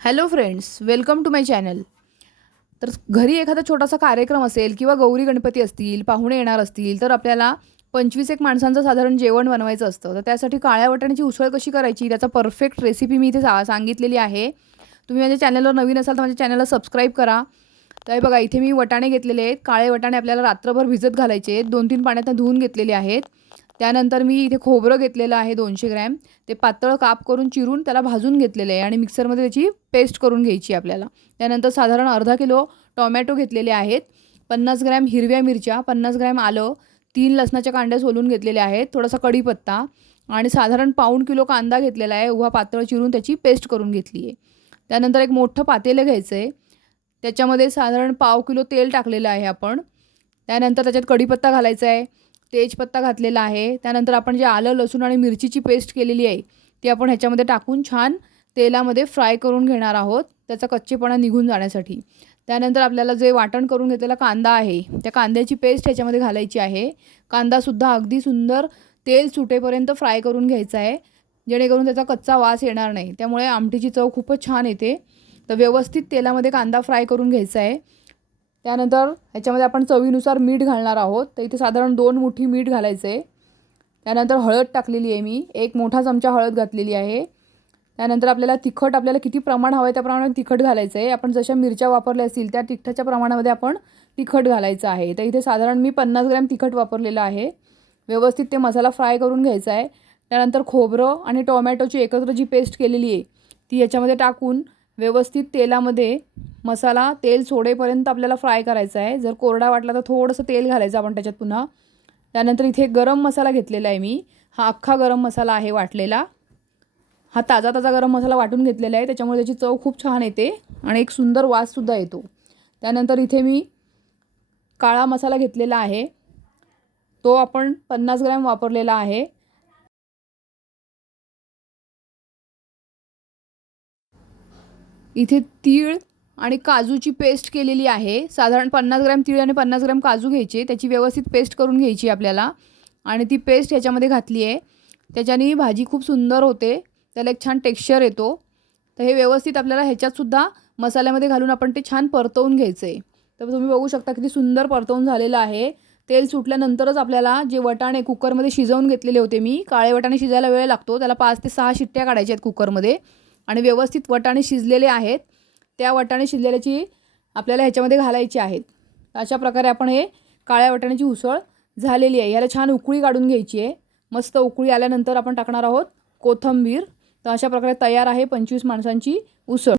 Hello friends welcome to my channel तर घरी एखादा छोटासा कार्यक्रम असेल किंवा गौरी गणपती असतील पाहुणे येणार असतील तर आपल्याला पंचवीस एक माणसांचं साधारण जेवण बनवायचं असतं. तर त्यासाठी काळ्या वाटाण्याची उसळ कशी करायची? त्याचा परफेक्ट रेसिपी मी इथे सा सांगितलेली आहे. तुम्ही माझ्या चॅनलवर नवीन असाल तर माझ्या चॅनलला सबस्क्राईब करा. तर हे बघा इथे मी वटाणे घेतलेले आहेत. काळे वटाणे आपल्याला रात्रभर भिजत घालायचे आहेत. दोन तीन पाण्यात धुवून घेतलेले आहेत. त्यानंतर मी इथे खोबरं घेतलेलं आहे दोनशे ग्रॅम. ते पातळ काप करून चिरून त्याला भाजून घेतलेलं आहे आणि मिक्सरमध्ये त्याची पेस्ट करून घ्यायची आपल्याला. त्यानंतर साधारण अर्धा किलो टॉमॅटो घेतलेले आहेत. पन्नास ग्रॅम हिरव्या मिरच्या पन्नास ग्रॅम आलं तीन लसणाच्या कांड्या सोलून घेतलेल्या आहेत थोडासा कढीपत्ता आणि साधारण पाऊण किलो कांदा घेतलेला आहे. उभा पातळ चिरून त्याची पेस्ट करून घेतली आहे. त्यानंतर एक मोठं पातेलं घ्यायचं आहे त्याच्यामध्ये साधारण पाव किलो तेल टाकलेलं आहे आपण. त्यानंतर त्याच्यात कढीपत्ता घालायचा आहे. तेजपत्ता घातलेला आहे. त्यानंतर आपण जे आलं लसूण आणि मिरचीची पेस्ट केलेली आहे ती आपण ह्याच्यामध्ये टाकून छान तेलामध्ये फ्राय करून घेणार आहोत. त्याचा कच्चेपणा निघून जाण्यासाठी. त्यानंतर आपल्याला जे वाटण करून घेतलेला कांदा आहे त्या कांद्याची पेस्ट ह्याच्यामध्ये घालायची आहे. कांदासुद्धा अगदी सुंदर तेल सुटेपर्यंत फ्राय करून घ्यायचा आहे. जेणेकरून त्याचा कच्चा वास येणार नाही. त्यामुळे आमटीची चव खूपच छान येते. तर व्यवस्थित तेलामध्ये कांदा फ्राय करून घ्यायचा आहे. त्यानंतर ह्याच्यामध्ये आपण चवीनुसार मीठ घालणार आहोत. तर इथे साधारण दोन मुठी मीठ घालायचं. आहे त्यानंतर हळद टाकलेली आहे मी. एक मोठा चमचा हळद घातलेली आहे. त्यानंतर आपल्याला तिखट आपल्याला किती प्रमाण हवं आहे त्या प्रमाणात तिखट घालायचं आहे आपण जशा मिरच्या वापरल्या असतील त्या तिखटाच्या प्रमाणामध्ये आपण तिखट घालायचं आहे. तर इथे साधारण मी पन्नास ग्रॅम तिखट वापरलेलं आहे. व्यवस्थित ते मसाला फ्राय करून घ्यायचा आहे. त्यानंतर खोबरं आणि टोमॅटोची एकत्र जी पेस्ट केलेली आहे ती याच्यामध्ये टाकून व्यवस्थित तेलामध्ये मसाला तेल सोडेपर्यंत आपल्याला फ्राय करायचा आहे. जर कोरडा वाटला तर थोडंसं तेल घालायचं आपण त्याच्यात पुन्हा. त्यानंतर इथे गरम मसाला घेतलेला आहे मी. हा अख्खा गरम मसाला आहे वाटलेला. हा ताजा ताजा गरम मसाला वाटून घेतलेला आहे. त्याच्यामुळे त्याची चव खूप छान येते आणि एक सुंदर वाससुद्धा येतो. त्यानंतर इथे मी काळा मसाला घेतलेला आहे. तो आपण पन्नास ग्रॅम वापरलेला आहे. इथे तीळ आणि काजूची पेस्ट केलेली आहे. साधारण पन्नास ग्रॅम तीळ आणि पन्नास ग्रॅम काजू घ्यायचे. त्याची व्यवस्थित पेस्ट करून घ्यायची आपल्याला. आणि ती पेस्ट ह्याच्यामध्ये घातली आहे. त्याच्याने भाजी खूप सुंदर होते. त्याला एक छान टेक्स्चर येतो. तर हे व्यवस्थित आपल्याला ह्याच्यातसुद्धा मसाल्यामध्ये घालून आपण ते छान परतवून घ्यायचं. आहे तर तुम्ही बघू शकता किती सुंदर परतवून झालेलं आहे. तेल सुटल्यानंतरच आपल्याला जे वटाणे कुकरमध्ये शिजवून घेतलेले होते मी काळे वटाणे शिजायला वेळ लागतो. त्याला पाच ते सहा शिट्ट्या काढायच्या आहेत कुकरमध्ये. आणि व्यवस्थित वटाणे शिजलेले आहेत. त्या वटाणे शिजलेल्याची आपल्याला ह्याच्यामध्ये घालायची आहेत. अशा प्रकारे आपण हे काळ्या वटाण्याची उसळ झालेली आहे. याला छान उकळी काढून घ्यायची आहे. मस्त उकळी आल्यानंतर आपण टाकणार आहोत कोथंबीर. तर अशा प्रकारे तयार आहे पंचवीस माणसांची उसळ.